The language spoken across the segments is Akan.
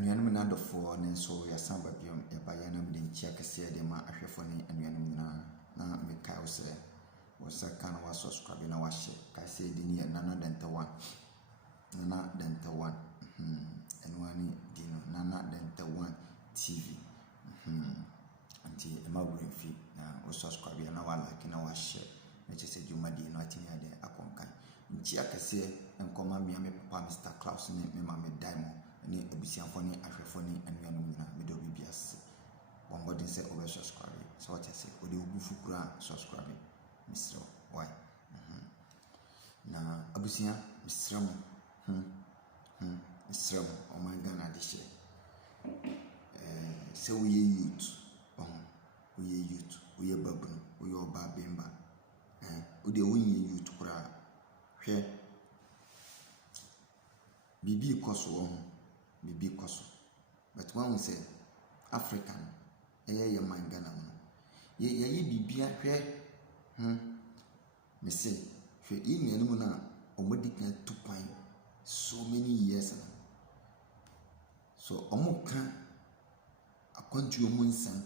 anuanom nandofo ne nso yasan ba biom yaba ya na mde nchia kese de ma ahwefo ne anuanom na mekae se wosa kan wa subscribe na wa share ka se de ni nana denta 1 enwani dino nana denta 1 TV anti ema fi na wo subscribe na wa like na wa share na chese juma di no atimi ade akonkan nchia kese enkoma mi papa Mr. Klaus ne me ma me Diamond ni abusiafo ne ahwefo ne anuanom nyina me do bibiase bombodin se obe subscribe so what I say ode obufu kura subscribe misro why na abusia misram misram o my Ghana de share se we youth we babunu we oba bemba ode wonye youth kura hwe bibi koso bibi koso but when we say African ye man Ghana no ye bibia hwe me say hwe inuanum na omodi kan 2 point so many years now. So omo kan akwantu omo nsan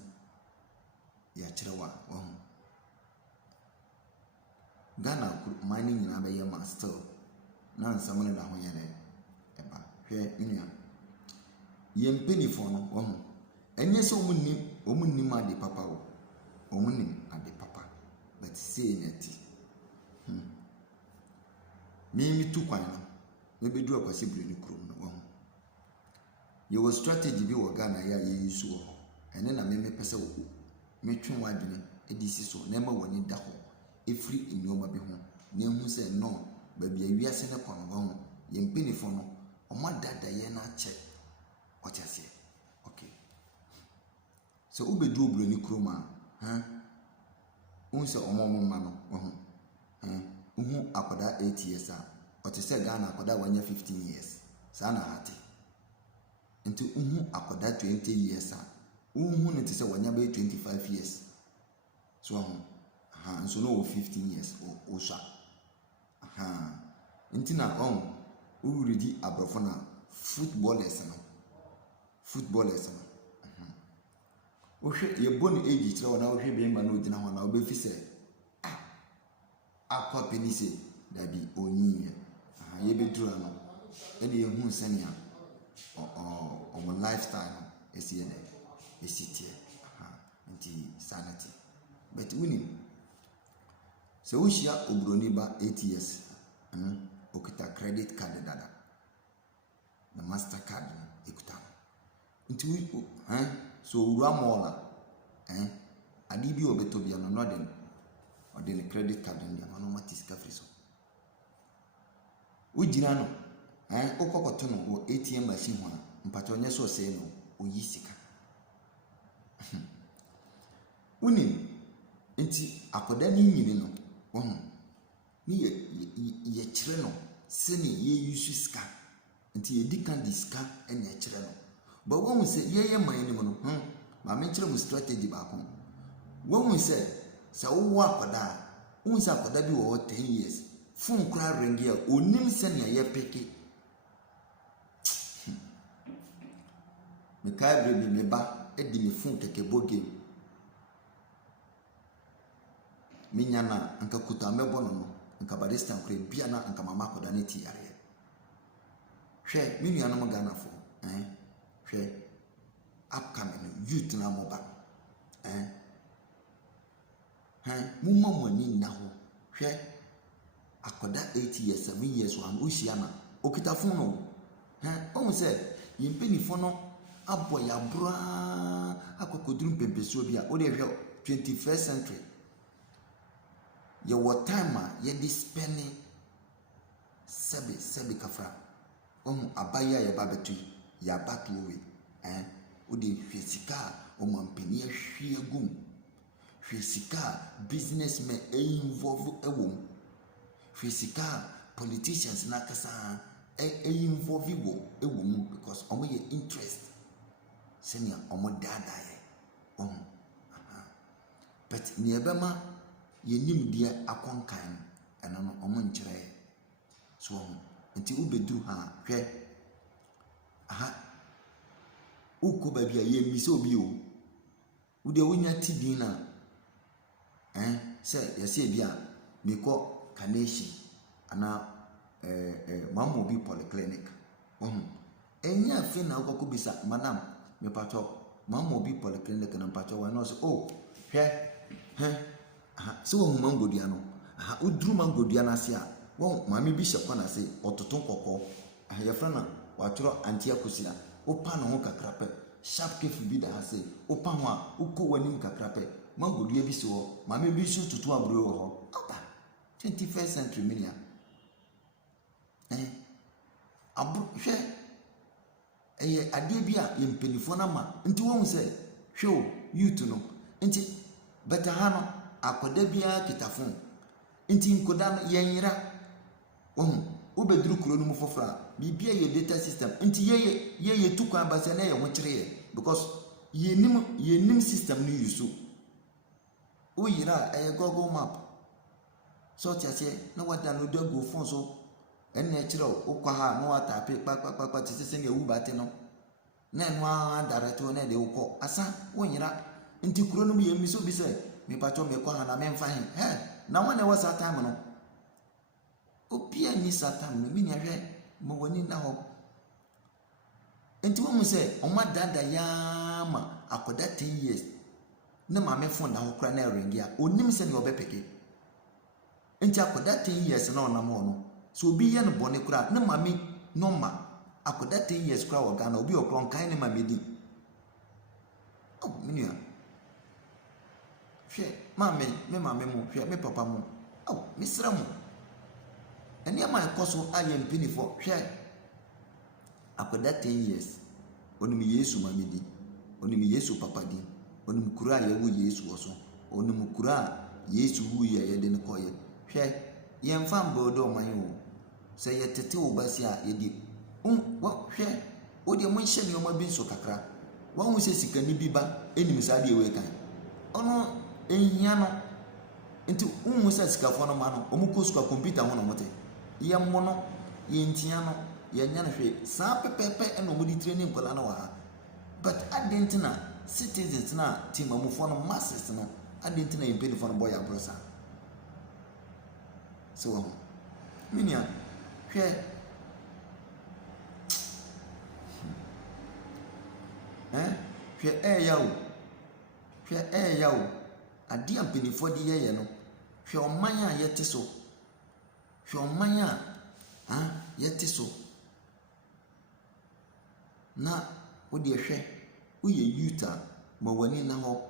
ya kirewa Ghana mining nyina be ye ma still na nsam ne da ho ye ne eba hwe inua ye mpenifo no enye so omunnim ade papa wo omunnim ade papa but say neti me tu kwan no me bedu akwase breni krom no ye was strategy bi wo Ghana ya ye use wo ene na me pese wo me twen wadwene edisi so na ma woni da ho efri enyoma bi ho na hu se no ba bia wiase ne kon wo ye mpenifo no omadada ye na che what you say okay so ubedu breni krom unse omomma no uhu akoda 8 years otese Ghana akoda wanya 15 years sana hati nti uhu akoda 20 years uhu ne tese wanya be 25 years so nso no 15 years o sha nti na uridi abrofo na footballers no ohwe ye boni age tire wona ohwe be mba na ogina ho na obefi se akwa penise da bi onyiye ye bedura no ene ye hu sania o lifestyle esi ne esitie nti sanity but winning so ushia obroni ba 8 years okita credit card dada na Mastercard ekuta nti we so uramola adibi obetobia no noden ode credit card ndia no matiska friso ujina no okokoto no wo ATM machine ho mpato nye so se no oyisika unim nti akoda ni nyini no ni ye kire no se ni ye yusu ska nti ye dikan diska enya kire no but when we say ye man ni mo no ma me kire mu strategy ba ko when we say wo akoda unsa akoda bi wo 10 years fun kra rengi a onim se ne ye peke me kai brebi me ba edi me fun keke boge minya na anka kuta mebo no anka barista nkre bia na anka mama akoda ne ti yare hwe me nua no Ghana fo hwe upcoming youth na moba mumma mwani na ho hwe akoda 8 years 7 years wan ohia na okita fon no o se yimpenifo no abo ya bra akokoduru pempesuo bia o de hwe 21st century ye what time ye dispeni sebi kafra abaya ya babetu ya batwe o de hwesika o mampeni ahwie gum hwesika businessmen involve ewom hwesika politicians na kasa involve ewom because omo ye interest senior omo dada ye but ni ebema ye nim dia akonkan eno no omo nkyere so nti ubedu hwe uko baabi a ye mi so bi o wo de wonya tibin na sɛ yɛsɛ bi a mekɔ Carnation ana mama obi polyclinic enya afi na wokɔ bisa madam me patɔ mama obi polyclinic na patɔ wa no so hwɛ sɛ wo mango dua no uduru mango dua na se a wo mama bi hyɛ kɔ na se ɔtoto kɔkɔ yɛfrɛ na watwerɛ antiakosia wopa no ho kakra pɛ sharp kefi bi da ha se wopa ho a wokɔ w'anim kakra pɛ mango dua bi si hɔ mama bi so tutu aburo wɔ hɔ ɔba 21st century minia hwɛ ɛyɛ adeɛ bi a yɛ mpanifo na ma nti wɔn sɛ hwɛ o youth no nti bɛta ha no akɔda biara kita phone nti nkoda no yɛnyera wɔn wobɛduru kuro no mu foforɔ a biribia yɛ data system nti yɛyɛ tu kwan ba sɛ na yɛ ho kyerɛ yɛ because yɛnim system no yusu woyera ɛyɛ Google map so tiaseɛ na wada no do agu phone so ɛnna kyerɛ wokɔ ha na watape kpakpakpakpa te sɛ ne awu bate no na ɛno adarete wo na de wokɔ asa wonyera nti kuro no mu yɛ mi so bi sɛ mepatɔ mekɔ ha na memfa he na wane wɔ saa time no obia ni saa time no menya hwɛ ma wani na hɔ nti wɔn sɛ ɔma dada yaa ma akɔda 10 years na maame phone na hɔ kora na ɛrengi a onim sɛ ne ɔbɛpeke nti akɔda 10 years na ɔnam hɔ no so obi yɛ no bɔne kora na maame nɔma akɔda 10 years kora wɔ Ghana obi ɔkora nkan ne maame di menua hwɛ maame me maame mu hwɛ me papa mu mesrɛ mu nneɛma ɛkɔ so ayɛ mpinifo hwɛ akɔda 10 years onim Yesu maame di onim Yesu papa di onim kura a yɛwɔ Yesu wɔ so onim kura a Yesu wu yɛ yɛde ne kɔyɛ hwɛ yɛmfa mbɔdɔ ɔman wo sɛ yɛtete wo basi a yɛdi hwɛ wo de mo nhyɛ nneɛma bi nso kakra wɔn sɛ sika ni bi ba enim saa deɛ wɔ kan ɔno ehia no nti wo sɛ sikafoɔ no ma no ɔmo kɔ sukua computer ho na ɔmo te yɛmmɔ no yɛntia no yɛnya no hwɛ saa pɛpɛpɛ ɛna ɔmo de training nkɔla no wɔ ha but adentina citizens na timamufoɔ no masses no adentina yɛn mpanyinfoɔ no bɔ yɛ aboro saa sɛ wɔn ho minia hwɛ hwɛ ɛɛya o adeɛ a mpanyinfoɔ de yɛyɛ no hwɛ ɔman a yɛte so hwɛ ɔman a yɛte so na wode hwɛ woyɛ youth a ma w'ani na hɔ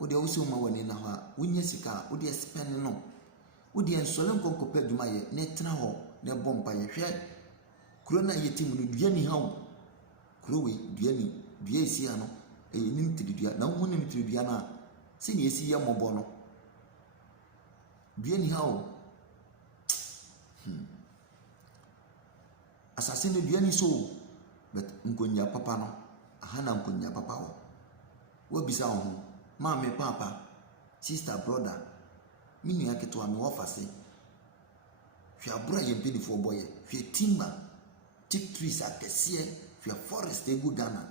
wode wo ma w'ani na hɔ a wonyɛ sika a wode spend no wode nsɔre nkɔnkɔpɛ adwuma yɛ na tena hɔ na bɔ mpa yɛ hwɛ kuro na yɛ tim no dua ni ha wo kuro we dua esi ha no ɛyɛ nim tiridua na wo nim tiridua no a sɛ ne esi yɛ mmɔbɔ no dua ni ha wo asase no dua ni so but nkonya papa no aha na nkonya papa wo wabisa wo ho maame papa sister brother minua ketewa me wɔ fase hwɛ abura yɛ mpanyinfoɔ bɔyɛ hwɛ timber teak trees akɛseɛ hwɛ forest egu Ghana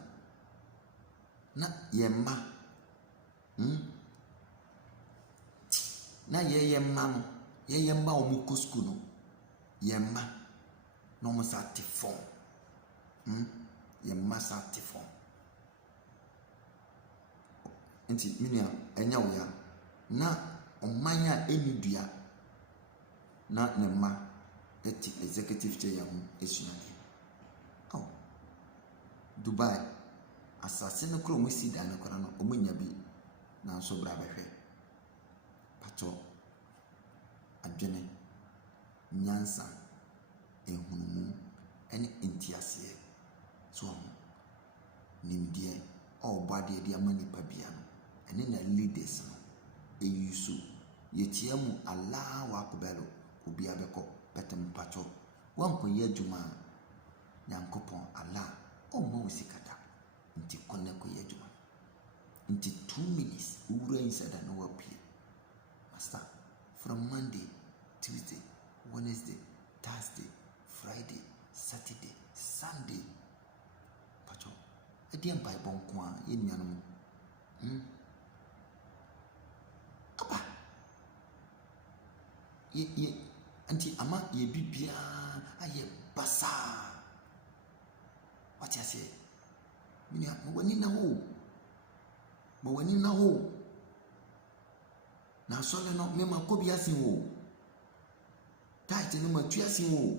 na yɛ mma na yɛyɛ mma no yɛyɛ mma wɔn kɔ school no yɛ mma na wɔn sa te fam yɛ mma sa te fam nti minua ɛnya wo ya na ɔman a ɛni dua na ne mma ɛte executive chair ho esuade Dubai asase no kuro mo si dan no kora no ɔmo nya bi na nso bra bɛhwɛ pato adwene nyansa ehunumu ɛne ntiaseɛ so ɔmo nimdeɛ ɔbɔ adeɛ de ama nipa bia no ɛne na leaders no eyusu yɛtia mu Allahu Akbar obi abɛkɔ pɛtɛm pato wankɔyɛ adwuma nyankopɔn Allah ɔmo wo sikata nti kɔnɛ kɔyɛ adwuma nti 2 minutes wura inside na wapie master from Monday Tuesday Wednesday Thursday Friday Saturday Sunday pato ɛde yɛde mpaebɔ nko a yɛ nuanom aba yɛ anti ama yɛ bibiara ayɛ basaa wate ase menua ma w'ani na ho na asɔre no mema kɔ bi asen wo tight no ma tu asen wo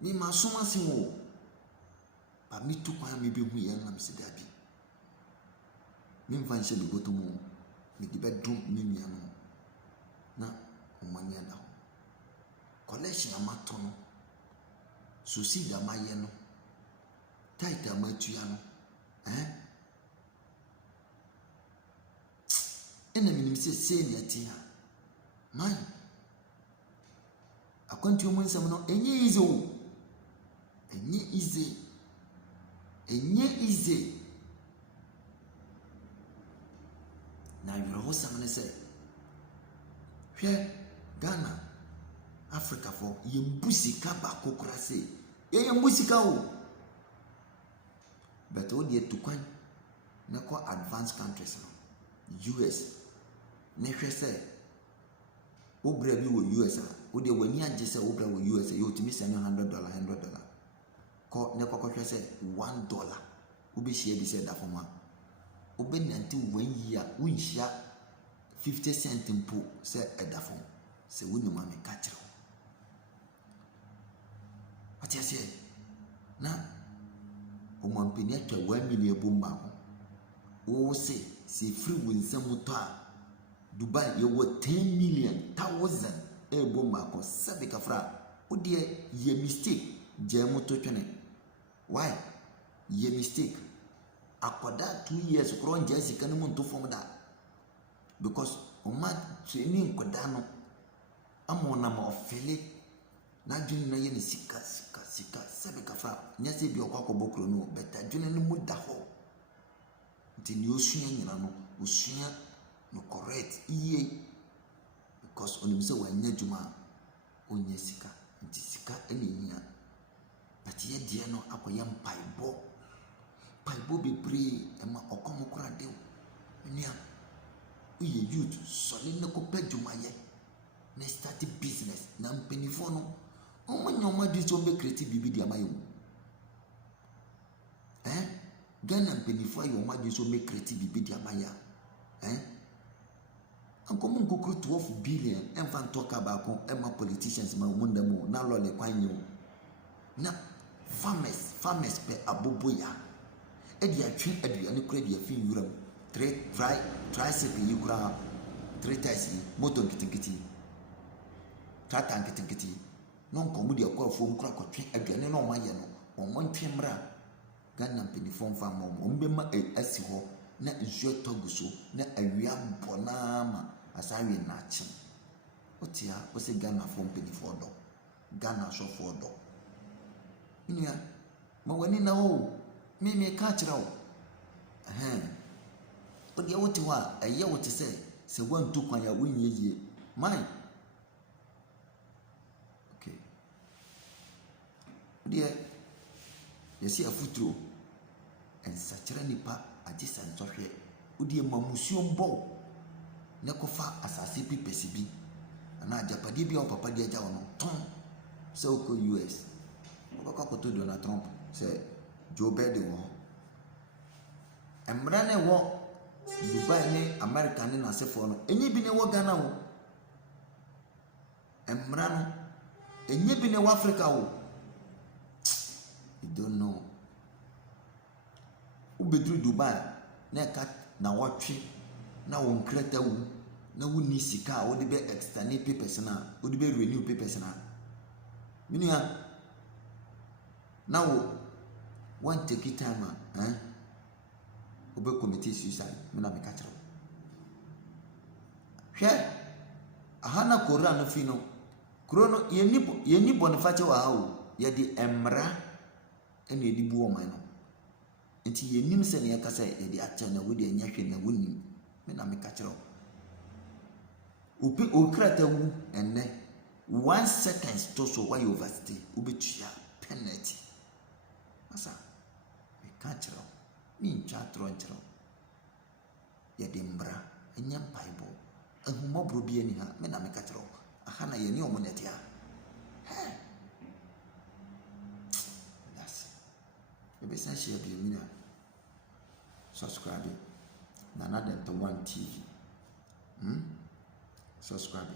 mema som asen wo ba metu kwan mebɛhu yɛ nam sɛ dabi memfa nhyɛ bɛbɔtɔ mu mede bɛdom me nua no na ɔmane ada ho collection amato no succeed amayɛ no tight amatua no ɛna menim sɛ sei ne ɛte ha man akwantuo mu nsɛm no ɛnyɛ easy na awerɛho sam ne sɛ hwɛ Ghana Africa for yɛmbu sika baako kora sɛ yɛmbu sika o but wo deɛ tukwan na kɔ advanced countries no US ne hwɛ sɛ wobra bi wɔ US a wo deɛ w'ani agye sɛ wobra wɔ US a yɛwɔtumi sɛ no $100 kɔ ne kɔkɔhwɛ sɛ $1 wobɛhyia bi sɛ da fam a wobɛnante 1 year wonhyia 50 cent mpo sɛ ɛda fam sɛ wonim a meka kyerɛ wo ate aseɛ na ɔmampani atwa 1 million bom baako wo se sɛ firi wo nsɛm tɔ a Dubai yɛwɔ 10 million bom baako sɛbe kafra wo deɛ yɛ mistake gyaa mu to twene why yɛ mistake akɔda 2 years korɔ ngyaa sika no mu nto fam da because ɔma training nkɔda no ama ɔnama ɔfele na adwene no yɛ ne sika sɛbe kafra nyɛ sɛ bi ɔkɔ akɔbɔ kuro no bɛta adwene no mu da hɔ nti ne ɔsua nyina no ɔsua no correct yie because onim sɛ wanya adwuma a ɔnyɛ sika nti sika ɛna ehia but yɛ deɛ no akɔyɛ mpaebɔ bebree ɛma ɔkɔm kora dew nua woyɛ youth sɔle ne kɔpɛ adwumayɛ na start business na mpanifo no ɔmanya ɔmadwe sɛ ɔmbɛkreti biribi de ama yɛ wo Ghana mpanifo ayɛ ɔmadwe sɛ ɔmbɛkreti biribi de ama yɛ a ankɔmu nkokoro 12 billion ɛmfa ntɔka baako ɛma politicians ma ɔmu nda mu na lɔle kwan nyɛ wo na farmers pɛ abobo ya ɛde atwe aduane kora de afi nwura mu tricycle yi kora 3 tires yi motor nketenkete tractor nketenkete no nkɔmu de akɔ afom kora kɔtwe aduane na ɔma yɛ no ɔmo ntwe mmra Ghana mpanifo mfa ma ɔmo bɛma asi hɔ na nsuo tɔgu so na awia bɔ na ma asawe na akye otia o se Ghana fo mpanifo dɔ Ghana sɔfo dɔ nua ma wani na wo me ka kyerɛ wo o de wote hɔ a ɛyɛ wote sɛ wantu kwan ya wonyɛ yie man okay deɛ yɛsi afuturo ɛnsakyerɛ nipa agye sɛ ntɔhwɛ wodi ma musuo mbɔ ne kɔfa asase pipɛsi bi ana agyapadeɛ bi a papa de agya wo no tɔn sɛ wokɔ US wobɛkɔ akɔtɔ Donald Trump sɛ Joe Biden wɔ hɔ mmara ne wɔ Dubai ne America ne n'asefoɔ no ɛnyɛ bi ne wɔ Ghana wo mmara no ɛnyɛ bi ne wɔ Africa wo you don't know wobɛduru Dubai na ɛka na wɔtwe na wɔn kreta wu na wonni sika a wode bɛ externe papers na wode bɛ renew papers na menua na one take time a wobɛ commit suicide me na meka kyerɛ hwɛ aha na kora no fi no kuro no yɛni bɔnefakyɛ wɔ ha o yɛde mmara ɛna yɛde bu ɔman no nti yɛnim sɛ ne yɛka sɛ yɛde akyɛ na wode anya hwɛ na wonim me na meka kyerɛ opi okrata wu ɛnɛ 1 second to so why overstay wobɛtua penalty asa meka meka kyerɛ mentwa atorɔ nkyerɛ yɛde mbra ɛnyɛ mpaebɔ ahumɔborɔ bi ani ha me na meka kyerɛ aha na yɛne ɔmo nɛte a yɛbɛsan hyɛ aduonu a subscribe Nana Delta One TV subscribe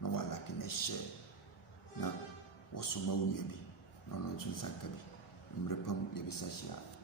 na walake na share na wɔsoma wo nua bi na ɔno nso nsa ka bi mmerɛ pam yɛbɛsa hyia